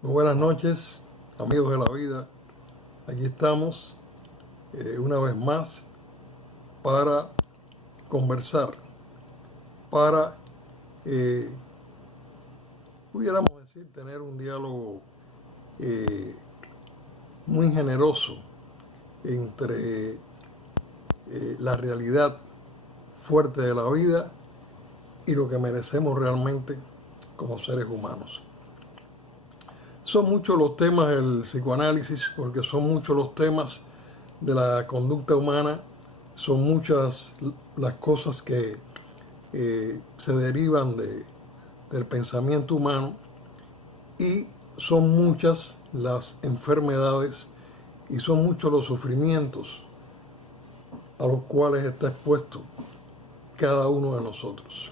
Muy buenas noches, amigos de la vida. Aquí estamos una vez más para conversar, para, eh, pudiéramos decir, tener un diálogo eh, muy generoso entre la realidad fuerte de la vida y lo que merecemos realmente como seres humanos. Son muchos los temas del psicoanálisis, porque son muchos los temas de la conducta humana, son muchas las cosas que se derivan del pensamiento humano y son muchas las enfermedades y son muchos los sufrimientos a los cuales está expuesto cada uno de nosotros.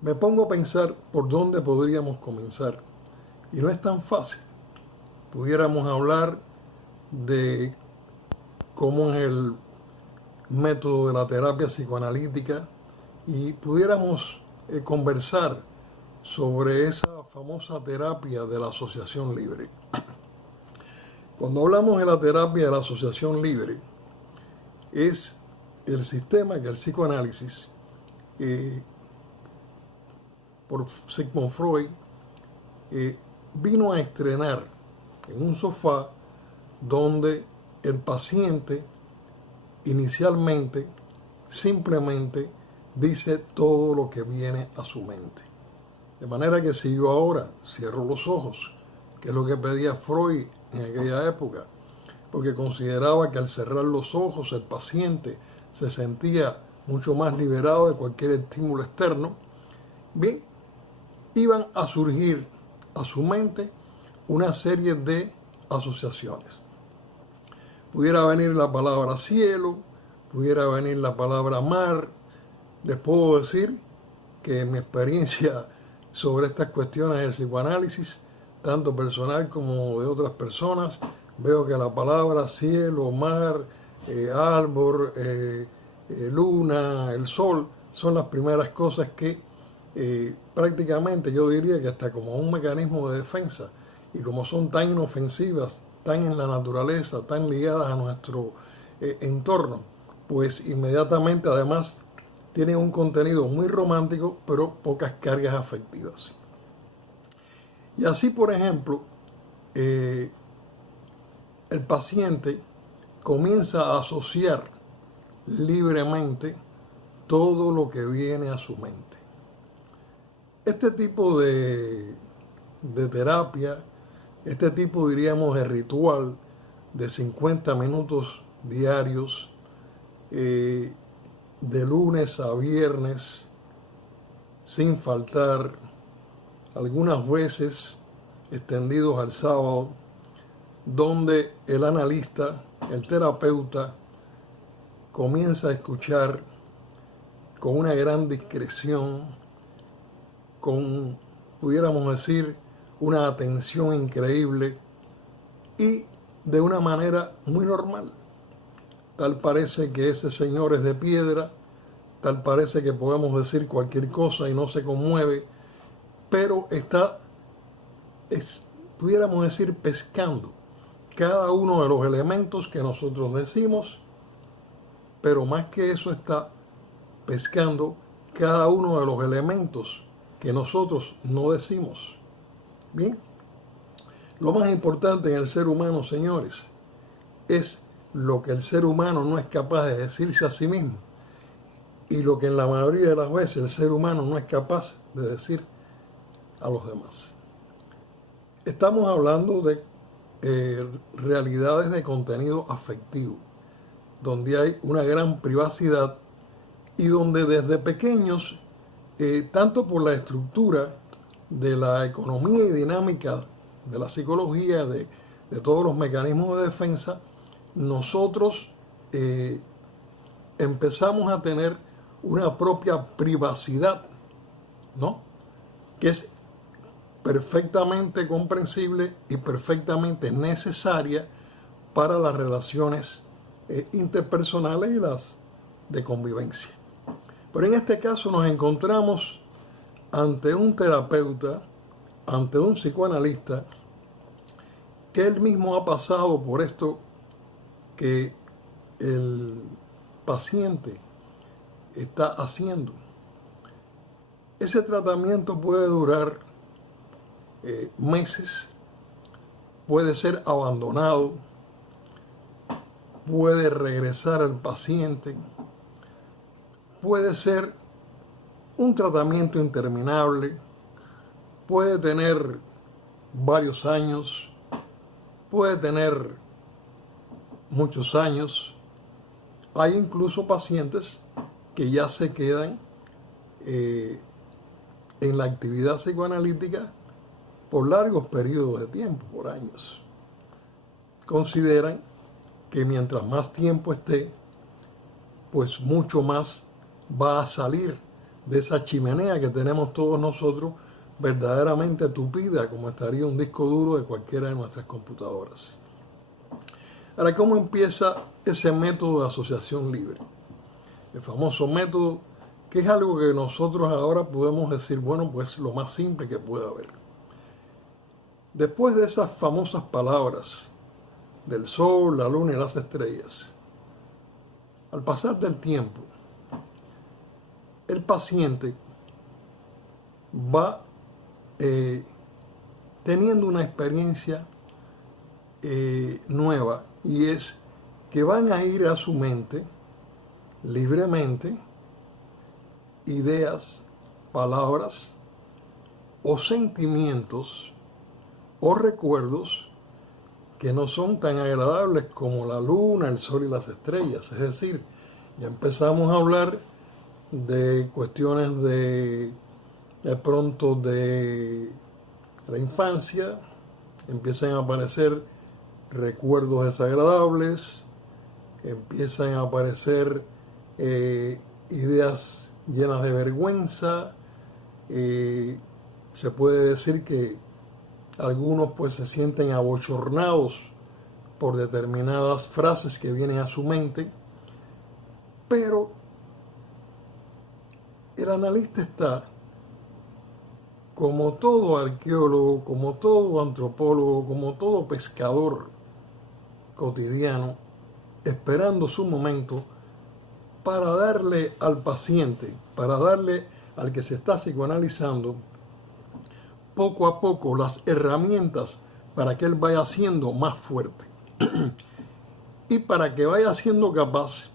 Me pongo a pensar por dónde podríamos comenzar y no es tan fácil. Pudiéramos hablar de cómo es el método de la terapia psicoanalítica y pudiéramos conversar sobre esa famosa terapia de la asociación libre. Cuando hablamos de la terapia de la asociación libre, es el sistema que el psicoanálisis, por Sigmund Freud, vino a estrenar en un sofá donde el paciente inicialmente simplemente dice todo lo que viene a su mente. De manera que si yo ahora cierro los ojos, que es lo que pedía Freud en aquella época, porque consideraba que al cerrar los ojos el paciente se sentía mucho más liberado de cualquier estímulo externo, bien, iban a surgir a su mente una serie de asociaciones. Pudiera venir la palabra cielo, pudiera venir la palabra mar. Les puedo decir que en mi experiencia sobre estas cuestiones del psicoanálisis, tanto personal como de otras personas, veo que la palabra cielo, mar, árbol, luna, el sol, son las primeras cosas que prácticamente yo diría que hasta como un mecanismo de defensa, y como son tan inofensivas, tan en la naturaleza, tan ligadas a nuestro entorno, pues inmediatamente además tienen un contenido muy romántico, pero pocas cargas afectivas. Y así, por ejemplo, el paciente comienza a asociar libremente todo lo que viene a su mente. Este tipo de terapia, este tipo, diríamos, de ritual de 50 minutos diarios, de lunes a viernes, sin faltar, algunas veces extendidos al sábado, donde el analista, el terapeuta, comienza a escuchar con una gran discreción, con, pudiéramos decir, una atención increíble y de una manera muy normal. Tal parece que ese señor es de piedra, tal parece que podemos decir cualquier cosa y no se conmueve, pero está, pudiéramos decir, pescando cada uno de los elementos que nosotros decimos, pero más que eso está pescando cada uno de los elementos que nosotros no decimos. Bien, lo más importante en el ser humano, señores, es lo que el ser humano no es capaz de decirse a sí mismo y lo que en la mayoría de las veces el ser humano no es capaz de decir a los demás. Estamos hablando de realidades de contenido afectivo, donde hay una gran privacidad y donde desde pequeños, tanto por la estructura de la economía y dinámica de la psicología, de todos los mecanismos de defensa, nosotros empezamos a tener una propia privacidad, ¿no? Que es perfectamente comprensible y perfectamente necesaria para las relaciones interpersonales y las de convivencia. Pero en este caso nos encontramos ante un terapeuta ante un psicoanalista que él mismo ha pasado por esto que el paciente está haciendo. Ese tratamiento puede durar meses, puede ser abandonado, puede regresar al paciente, puede ser un tratamiento interminable, puede tener varios años, puede tener muchos años. Hay incluso pacientes que ya se quedan en la actividad psicoanalítica por largos periodos de tiempo, por años. Consideran que mientras más tiempo esté, pues mucho más va a salir de esa chimenea que tenemos todos nosotros, verdaderamente tupida, como estaría un disco duro de cualquiera de nuestras computadoras. Ahora, ¿cómo empieza ese método de asociación libre? El famoso método, que es algo que nosotros ahora podemos decir, bueno, pues lo más simple que puede haber. Después de esas famosas palabras del sol, la luna y las estrellas, al pasar del tiempo, el paciente va teniendo una experiencia nueva, y es que van a ir a su mente libremente ideas, palabras o sentimientos o recuerdos que no son tan agradables como la luna, el sol y las estrellas. Es decir, ya empezamos a hablar de cuestiones de pronto de la infancia, empiezan a aparecer recuerdos desagradables, empiezan a aparecer ideas llenas de vergüenza. Se puede decir que algunos pues se sienten abochornados por determinadas frases que vienen a su mente, pero el analista está, como todo arqueólogo, como todo antropólogo, como todo pescador cotidiano, esperando su momento para darle al paciente, para darle al que se está psicoanalizando, poco a poco las herramientas para que él vaya siendo más fuerte y para que vaya siendo capaz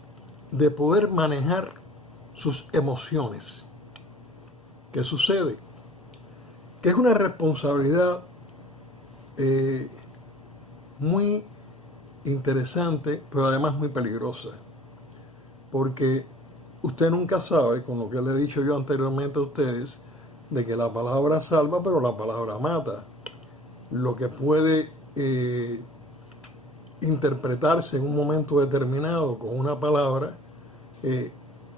de poder manejar sus emociones. ¿Qué sucede? Que es una responsabilidad muy interesante, pero además muy peligrosa, porque usted nunca sabe, con lo que le he dicho yo anteriormente a ustedes, de que la palabra salva, pero la palabra mata. Lo que puede interpretarse en un momento determinado con una palabra,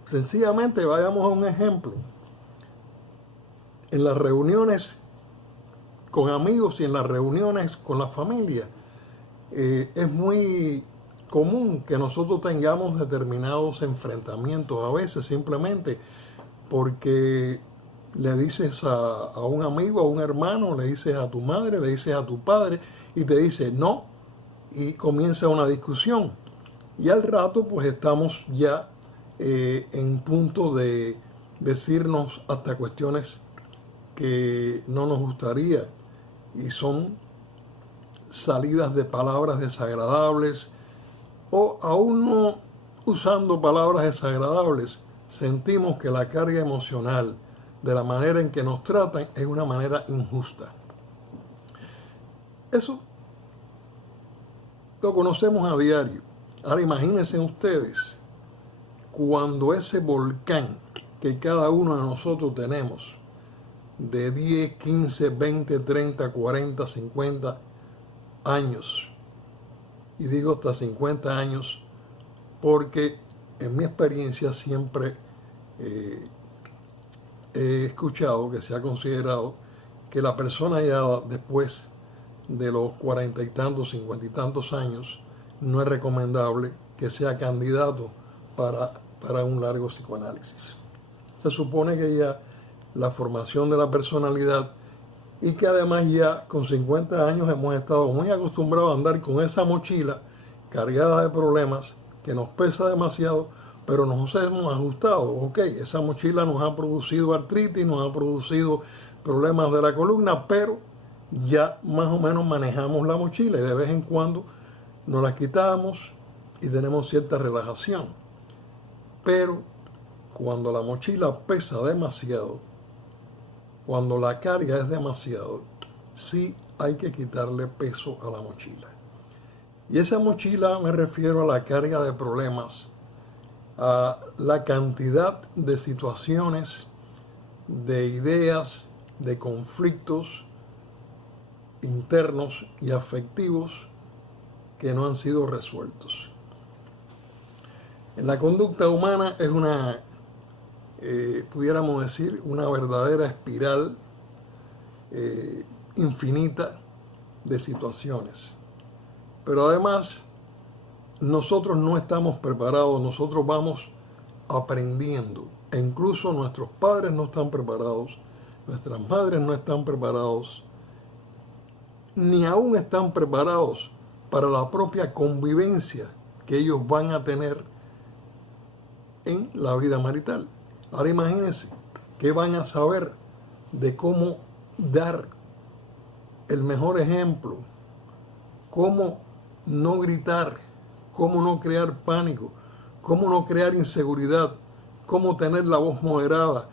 sencillamente vayamos a un ejemplo. En las reuniones con amigos y en las reuniones con la familia, es muy común que nosotros tengamos determinados enfrentamientos, a veces simplemente porque le dices a un amigo, a un hermano, le dices a tu madre, le dices a tu padre, y te dice no, y comienza una discusión. Y al rato pues estamos ya en punto de decirnos hasta cuestiones que no nos gustaría, y son salidas de palabras desagradables, o aún no usando palabras desagradables, sentimos que la carga emocional de la manera en que nos tratan es una manera injusta. Eso lo conocemos a diario. Ahora imagínense ustedes cuando ese volcán que cada uno de nosotros tenemos, de 10, 15, 20, 30, 40, 50 años, y digo hasta 50 años porque en mi experiencia siempre he escuchado que se ha considerado que la persona ya después de los 40 y tantos, 50 y tantos años, no es recomendable que sea candidato para un largo psicoanálisis. Se supone que ya la formación de la personalidad y que además ya con 50 años hemos estado muy acostumbrados a andar con esa mochila cargada de problemas que nos pesa demasiado, pero nos hemos ajustado. Ok, esa mochila nos ha producido artritis, nos ha producido problemas de la columna, pero ya más o menos manejamos la mochila y de vez en cuando nos la quitamos y tenemos cierta relajación. Pero cuando la mochila pesa demasiado, cuando la carga es demasiado, sí hay que quitarle peso a la mochila. Y esa mochila me refiero a la carga de problemas, a la cantidad de situaciones, de ideas, de conflictos internos y afectivos que no han sido resueltos. En la conducta humana es una, pudiéramos decir, una verdadera espiral infinita de situaciones. Pero además, nosotros no estamos preparados, nosotros vamos aprendiendo. E incluso nuestros padres no están preparados, nuestras madres no están preparados, ni aún están preparados para la propia convivencia que ellos van a tener en la vida marital. Ahora imagínense qué van a saber de cómo dar el mejor ejemplo, cómo no gritar, cómo no crear pánico, cómo no crear inseguridad, cómo tener la voz moderada,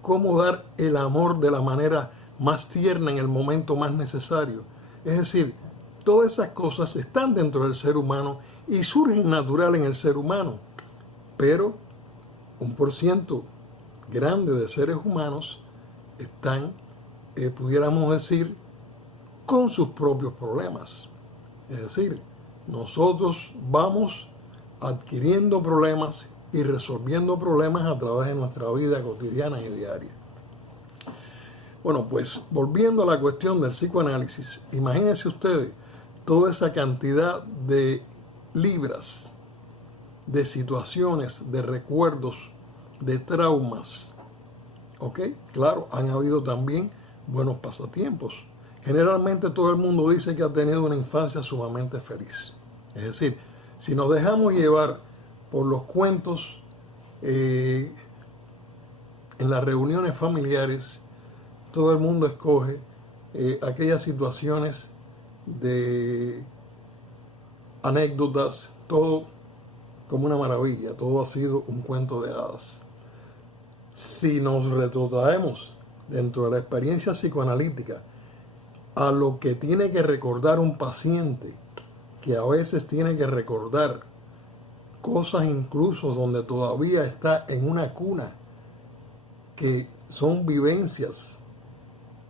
cómo dar el amor de la manera más tierna en el momento más necesario. Es decir, todas esas cosas están dentro del ser humano y surgen natural en el ser humano, pero un % grande de seres humanos están, pudiéramos decir, con sus propios problemas. Es decir, nosotros vamos adquiriendo problemas y resolviendo problemas a través de nuestra vida cotidiana y diaria. Bueno, pues volviendo a la cuestión del psicoanálisis, imagínense ustedes toda esa cantidad de libras, de situaciones, de recuerdos, de traumas. ¿Ok? Claro, han habido también buenos pasatiempos. Generalmente todo el mundo dice que ha tenido una infancia sumamente feliz. Es decir, si nos dejamos llevar por los cuentos en las reuniones familiares, todo el mundo escoge aquellas situaciones de anécdotas, todo como una maravilla, todo ha sido un cuento de hadas. Si nos retrotraemos dentro de la experiencia psicoanalítica a lo que tiene que recordar un paciente, que a veces tiene que recordar cosas incluso donde todavía está en una cuna, que son vivencias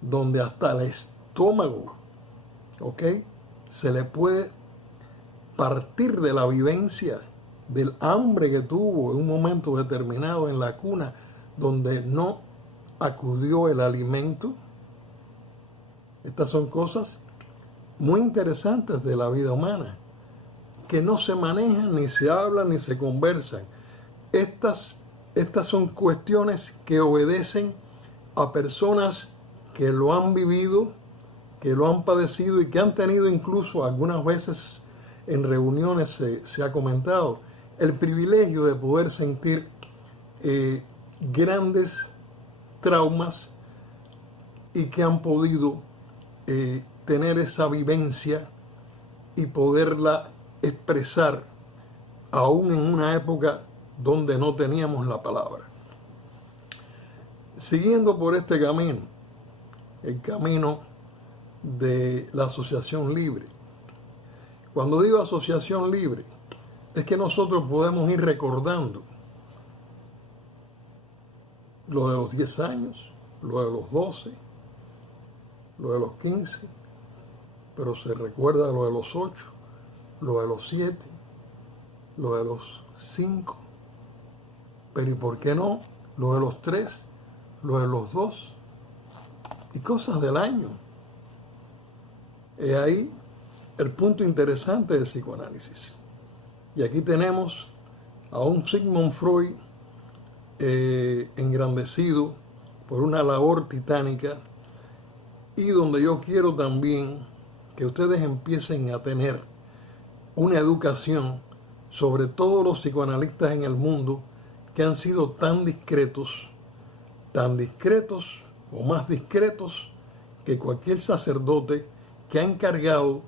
donde hasta el estómago, ¿ok?, se le puede partir de la vivencia del hambre que tuvo en un momento determinado en la cuna, donde no acudió el alimento. Estas son cosas muy interesantes de la vida humana, que no se manejan, ni se hablan, ni se conversan. Estas son cuestiones que obedecen a personas que lo han vivido, que lo han padecido y que han tenido incluso algunas veces en reuniones se ha comentado el privilegio de poder sentir grandes traumas y que han podido tener esa vivencia y poderla expresar aún en una época donde no teníamos la palabra. Siguiendo por este camino, el camino de la asociación libre. Cuando digo asociación libre, es que nosotros podemos ir recordando lo de los 10 años, lo de los 12, lo de los 15, pero se recuerda lo de los 8, lo de los 7, lo de los 5, pero ¿y por qué no? Lo de los 3, lo de los 2 y cosas del año. Es ahí el punto interesante del psicoanálisis. Y aquí tenemos a un Sigmund Freud engrandecido por una labor titánica y donde yo quiero también que ustedes empiecen a tener una educación sobre todos los psicoanalistas en el mundo que han sido tan discretos o más discretos que cualquier sacerdote que ha encargado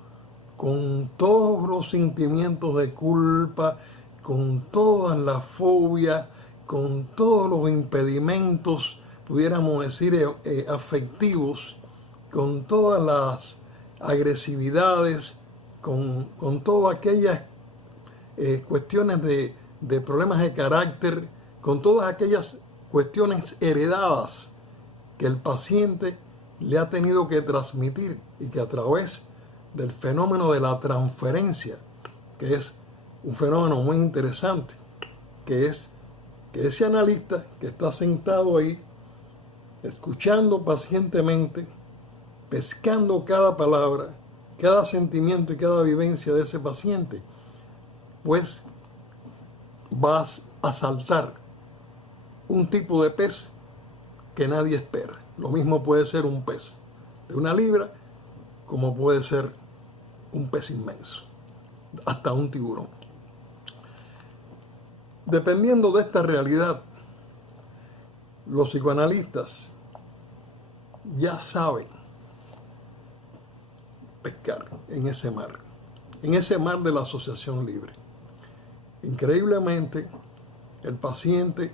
con todos los sentimientos de culpa, con todas las fobias, con todos los impedimentos, pudiéramos decir, afectivos, con todas las agresividades, con todas aquellas cuestiones de problemas de carácter, con todas aquellas cuestiones heredadas que el paciente le ha tenido que transmitir y que a través del fenómeno de la transferencia, que es un fenómeno muy interesante, que es que ese analista que está sentado ahí, escuchando pacientemente, pescando cada palabra, cada sentimiento y cada vivencia de ese paciente, pues vas a saltar un tipo de pez que nadie espera. Lo mismo puede ser un pez de 1 libra, como puede ser un pez inmenso, hasta un tiburón. Dependiendo de esta realidad, los psicoanalistas ya saben pescar en ese mar de la asociación libre. Increíblemente, el paciente,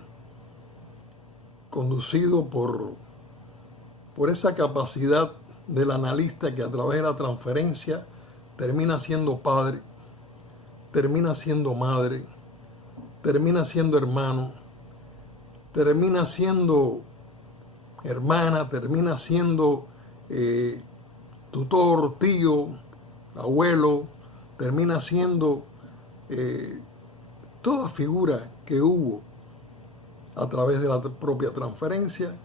conducido por esa capacidad del analista que a través de la transferencia termina siendo padre, termina siendo madre, termina siendo hermano, termina siendo hermana, termina siendo tutor, tío, abuelo, termina siendo toda figura que hubo a través de la propia transferencia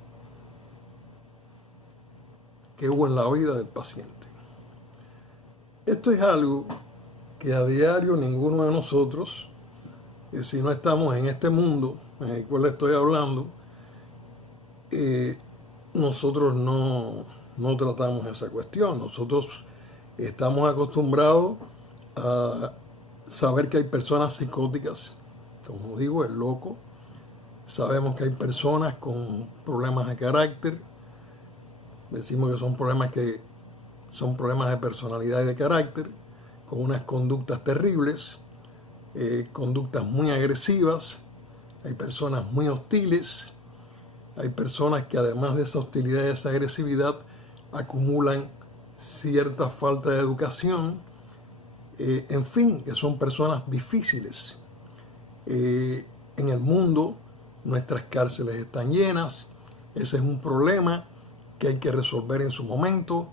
que hubo en la vida del paciente. Esto es algo que a diario ninguno de nosotros, si no estamos en este mundo en el cual estoy hablando, nosotros no tratamos esa cuestión. Nosotros estamos acostumbrados a saber que hay personas psicóticas, como digo, el loco. Sabemos que hay personas con problemas de carácter. Decimos que son problemas de personalidad y de carácter, con unas conductas terribles, conductas muy agresivas. Hay personas muy hostiles. Hay personas que además de esa hostilidad y esa agresividad acumulan cierta falta de educación. En fin, que son personas difíciles. En el mundo nuestras cárceles están llenas. Ese es un problema que hay que resolver en su momento,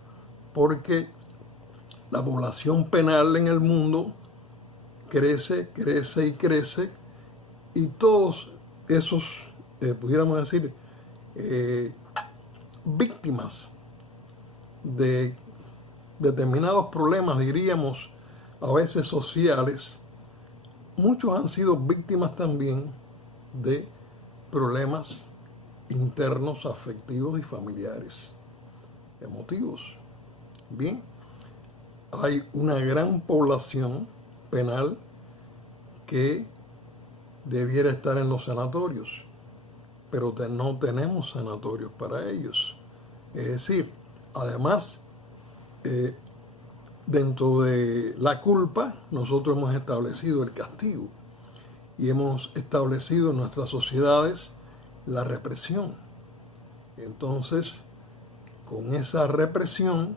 porque la población penal en el mundo crece y crece, y todos esos, pudiéramos decir, víctimas de determinados problemas, diríamos, a veces sociales, muchos han sido víctimas también de problemas internos, afectivos y familiares, emotivos. Bien, hay una gran población penal que debiera estar en los sanatorios, pero no tenemos sanatorios para ellos. Es decir, además, dentro de la culpa, nosotros hemos establecido el castigo y hemos establecido en nuestras sociedades la represión. Entonces, con esa represión,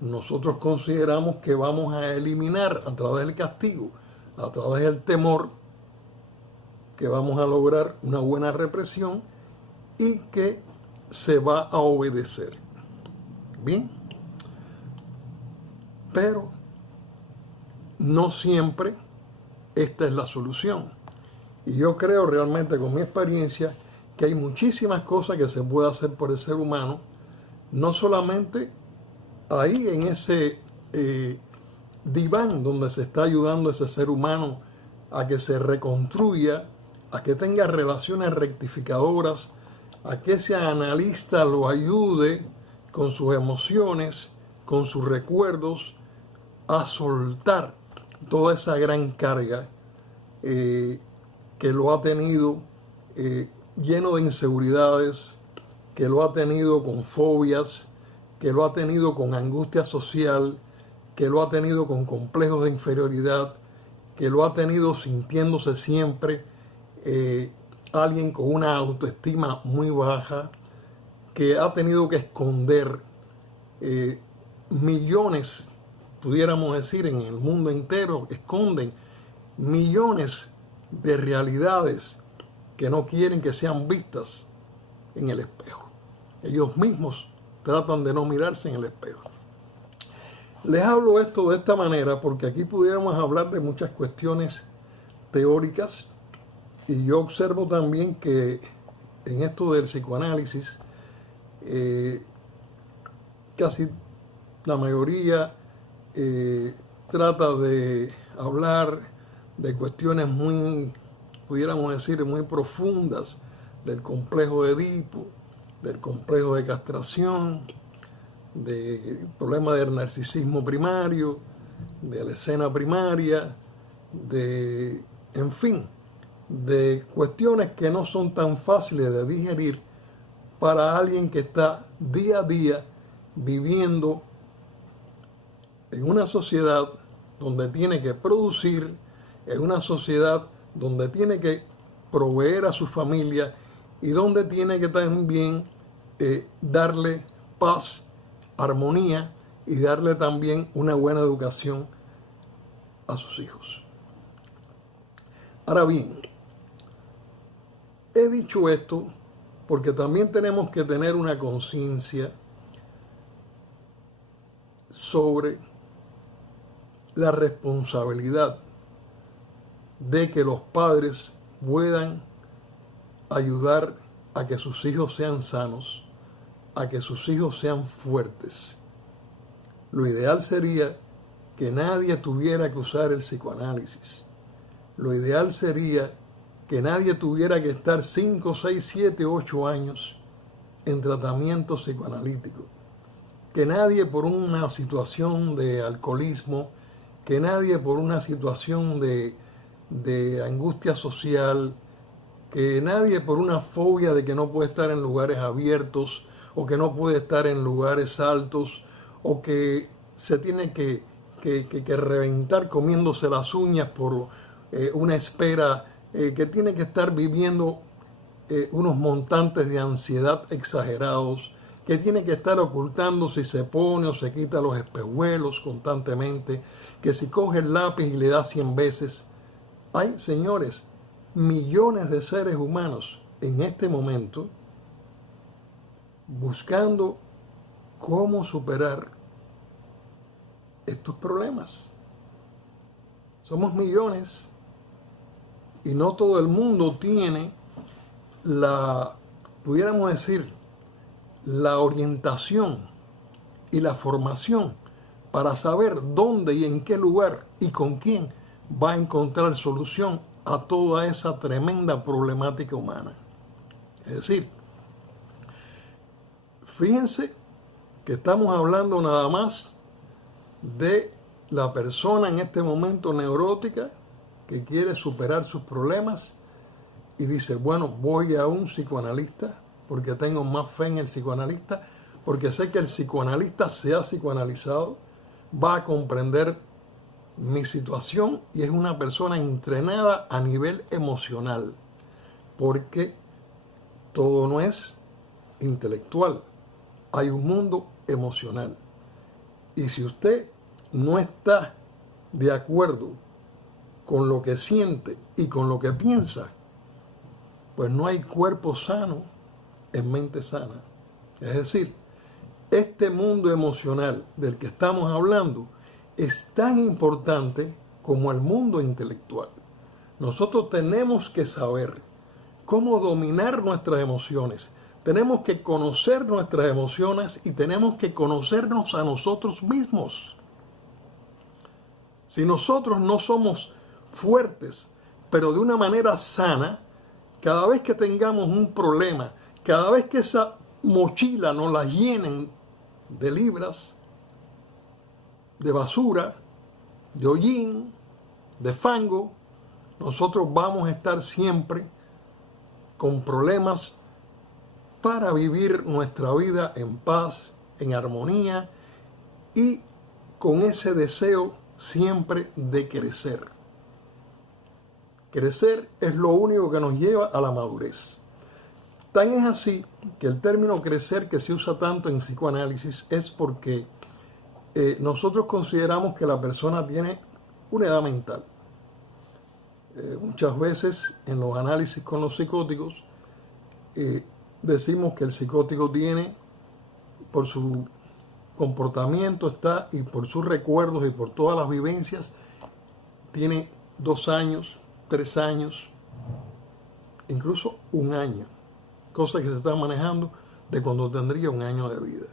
nosotros consideramos que vamos a eliminar a través del castigo, a través del temor, que vamos a lograr una buena represión y que se va a obedecer. Bien, pero no siempre esta es la solución. Y yo creo realmente, con mi experiencia, que hay muchísimas cosas que se puede hacer por el ser humano, no solamente ahí en ese diván donde se está ayudando a ese ser humano a que se reconstruya, a que tenga relaciones rectificadoras, a que ese analista lo ayude con sus emociones, con sus recuerdos, a soltar toda esa gran carga que lo ha tenido lleno de inseguridades, que lo ha tenido con fobias, que lo ha tenido con angustia social, que lo ha tenido con complejos de inferioridad, que lo ha tenido sintiéndose siempre alguien con una autoestima muy baja, que ha tenido que esconder millones, pudiéramos decir, en el mundo entero, esconden millones de realidades que no quieren que sean vistas en el espejo. Ellos mismos tratan de no mirarse en el espejo. Les hablo esto de esta manera porque aquí pudiéramos hablar de muchas cuestiones teóricas y yo observo también que en esto del psicoanálisis casi la mayoría trata de hablar de cuestiones muy, pudiéramos decir, muy profundas del complejo de Edipo, del complejo de castración, del problema del narcisismo primario, de la escena primaria, en fin, de cuestiones que no son tan fáciles de digerir para alguien que está día a día viviendo en una sociedad donde tiene que producir, en una sociedad donde tiene que proveer a su familia y donde tiene que también darle paz, armonía y darle también una buena educación a sus hijos. Ahora bien, he dicho esto porque también tenemos que tener una conciencia sobre la responsabilidad de que los padres puedan ayudar a que sus hijos sean sanos, a que sus hijos sean fuertes. Lo ideal sería que nadie tuviera que usar el psicoanálisis. Lo ideal sería que nadie tuviera que estar 5, 6, 7, 8 años en tratamiento psicoanalítico. Que nadie por una situación de alcoholismo, que nadie por una situación de angustia social, que nadie por una fobia de que no puede estar en lugares abiertos o que no puede estar en lugares altos o que se tiene que reventar comiéndose las uñas por una espera, que tiene que estar viviendo unos montantes de ansiedad exagerados, que tiene que estar ocultando si se pone o se quita los espejuelos constantemente, que si coge el lápiz y le da 100 veces. Hay, señores, millones de seres humanos en este momento buscando cómo superar estos problemas. Somos millones y no todo el mundo tiene pudiéramos decir, la orientación y la formación para saber dónde y en qué lugar y con quién va a encontrar solución a toda esa tremenda problemática humana. Es decir, fíjense que estamos hablando nada más de la persona en este momento neurótica que quiere superar sus problemas y dice, bueno, voy a un psicoanalista porque tengo más fe en el psicoanalista, porque sé que el psicoanalista se ha psicoanalizado, va a comprender mi situación y es una persona entrenada a nivel emocional, porque todo no es intelectual, hay un mundo emocional. Y si usted no está de acuerdo con lo que siente y con lo que piensa, pues no hay cuerpo sano en mente sana. Es decir, este mundo emocional del que estamos hablando es tan importante como el mundo intelectual. Nosotros tenemos que saber cómo dominar nuestras emociones. Tenemos que conocer nuestras emociones y tenemos que conocernos a nosotros mismos. Si nosotros no somos fuertes, pero de una manera sana, cada vez que tengamos un problema, cada vez que esa mochila nos la llenen de libras, de basura, de hollín, de fango, nosotros vamos a estar siempre con problemas para vivir nuestra vida en paz, en armonía y con ese deseo siempre de crecer. Crecer es lo único que nos lleva a la madurez. Tan es así que el término crecer que se usa tanto en psicoanálisis es porque nosotros consideramos que la persona tiene una edad mental. Muchas veces en los análisis con los psicóticos decimos que el psicótico tiene, por su comportamiento está y por sus recuerdos y por todas las vivencias, tiene 2 años, 3 años, incluso 1 año, cosa que se está manejando de cuando tendría 1 año de vida.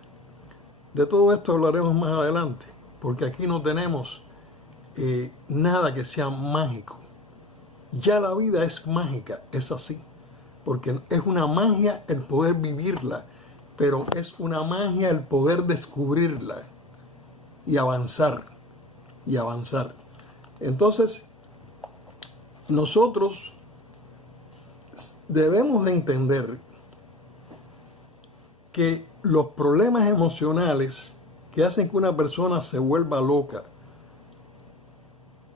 De todo esto hablaremos más adelante, porque aquí no tenemos nada que sea mágico. Ya la vida es mágica, es así, porque es una magia el poder vivirla, pero es una magia el poder descubrirla y avanzar, y avanzar. Entonces, nosotros debemos de entender que los problemas emocionales que hacen que una persona se vuelva loca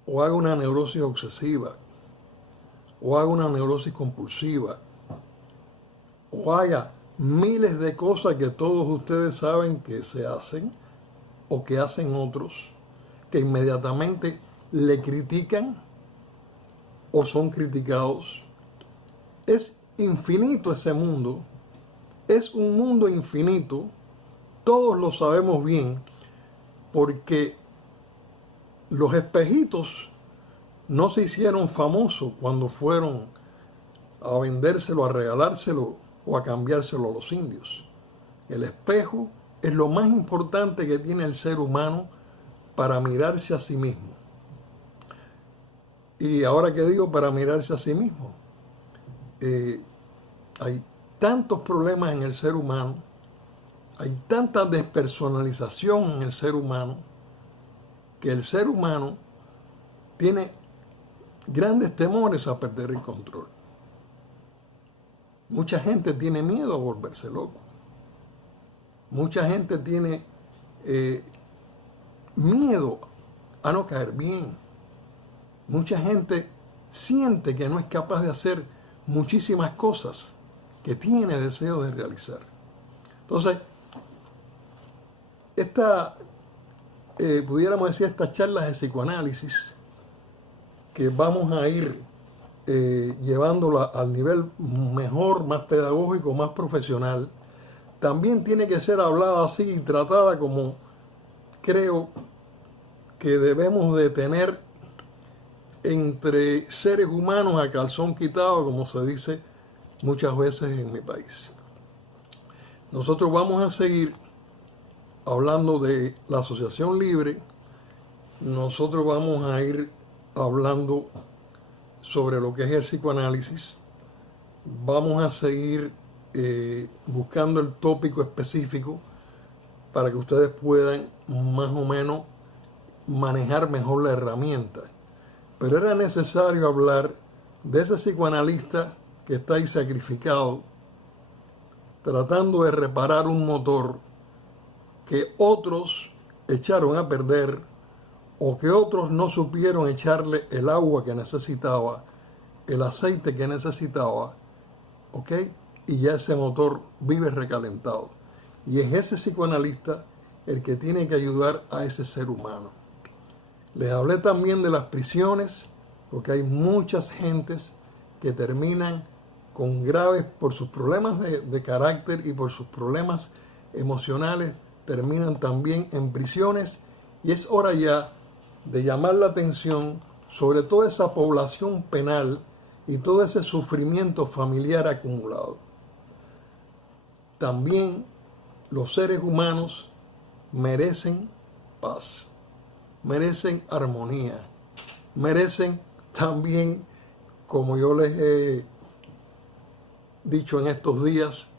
o haga una neurosis obsesiva o haga una neurosis compulsiva o haga miles de cosas que todos ustedes saben que se hacen o que hacen otros, que inmediatamente le critican o son criticados. Es infinito ese mundo, es un mundo infinito, todos lo sabemos bien, porque los espejitos no se hicieron famosos cuando fueron a vendérselo, a regalárselo o a cambiárselo a los indios. El espejo es lo más importante que tiene el ser humano para mirarse a sí mismo. Y ahora que digo para mirarse a sí mismo, hay tantos problemas en el ser humano, hay tanta despersonalización en el ser humano, que el ser humano tiene grandes temores a perder el control. Mucha gente tiene miedo a volverse loco. Mucha gente tiene miedo a no caer bien. Mucha gente siente que no es capaz de hacer muchísimas cosas que tiene deseo de realizar. Entonces, pudiéramos decir, estas charlas de psicoanálisis, que vamos a ir llevándola al nivel mejor, más pedagógico, más profesional, también tiene que ser hablada así y tratada como creo que debemos de tener entre seres humanos a calzón quitado, como se dice muchas veces en mi país. Nosotros vamos a seguir hablando de la asociación libre. Nosotros vamos a ir hablando sobre lo que es el psicoanálisis. Vamos a seguir buscando el tópico específico para que ustedes puedan más o menos manejar mejor la herramienta. Pero era necesario hablar de ese psicoanalista que está ahí sacrificado, tratando de reparar un motor que otros echaron a perder o que otros no supieron echarle el agua que necesitaba, el aceite que necesitaba, ¿ok? Y ya ese motor vive recalentado. Y es ese psicoanalista el que tiene que ayudar a ese ser humano. Les hablé también de las prisiones, porque hay muchas gentes que terminan con graves, por sus problemas de carácter y por sus problemas emocionales, terminan también en prisiones, y es hora ya de llamar la atención sobre toda esa población penal y todo ese sufrimiento familiar acumulado. También los seres humanos merecen paz, merecen armonía, merecen también, como yo les he dicho en estos días,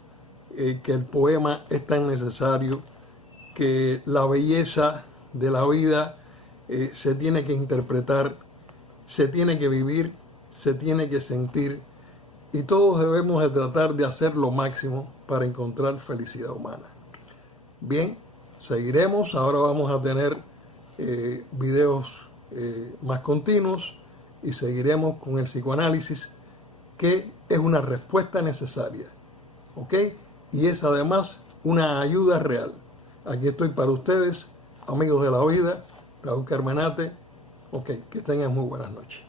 que el poema es tan necesario, que la belleza de la vida se tiene que interpretar, se tiene que vivir, se tiene que sentir, y todos debemos de tratar de hacer lo máximo para encontrar felicidad humana. Bien, seguiremos. Ahora vamos a tener videos más continuos y seguiremos con el psicoanálisis, que es una respuesta necesaria, ¿ok? Y es además una ayuda real. Aquí estoy para ustedes, amigos de la vida, Raúl Carmenate. Ok, que tengan muy buenas noches.